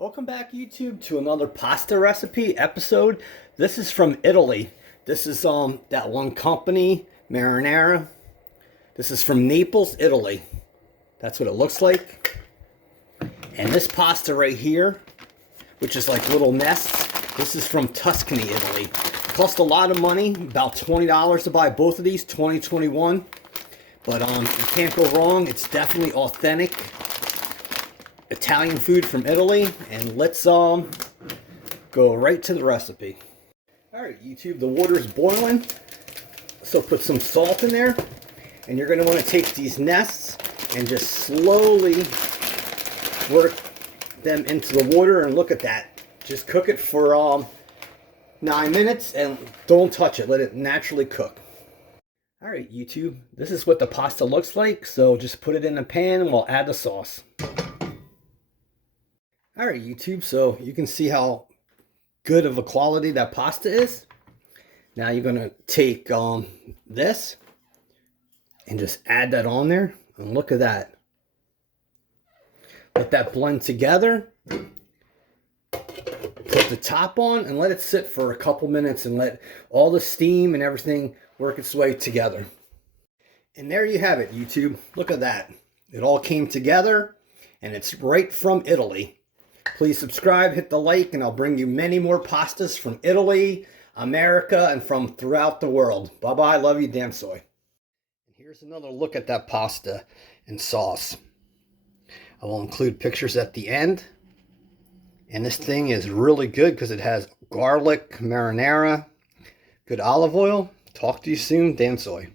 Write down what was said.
Welcome back, YouTube, to another pasta recipe episode. This is from Italy. This is that one company, Marinara. This is from Naples, Italy. That's what it looks like. And this pasta right here, which is like little nests, this is from Tuscany, Italy. It cost a lot of money, about $20 to buy both of these, 2021. But you can't go wrong. It's definitely authentic Italian food from Italy, and let's go right to the recipe. All right, YouTube, the water's boiling, so put some salt in there, and you're going to want to take these nests and just slowly work them into the water. And look at that, just cook it for 9 minutes and don't touch it, let it naturally cook. All right, YouTube, this is what the pasta looks like, so just put it in a pan and we'll add the sauce. All right, YouTube, so you can see how good of a quality that pasta is. Now you're going to take this and just add that on there. And look at that. Let that blend together. Put the top on and let it sit for a couple minutes and let all the steam and everything work its way together. And there you have it, YouTube. Look at that. It all came together, and it's right from Italy. Please subscribe, hit the like, and I'll bring you many more pastas from Italy, America, and from throughout the world. Bye-bye. Love you, damn soy. And here's another look at that pasta and sauce. I will include pictures at the end. And this thing is really good because it has garlic, marinara, good olive oil. Talk to you soon, damn soy.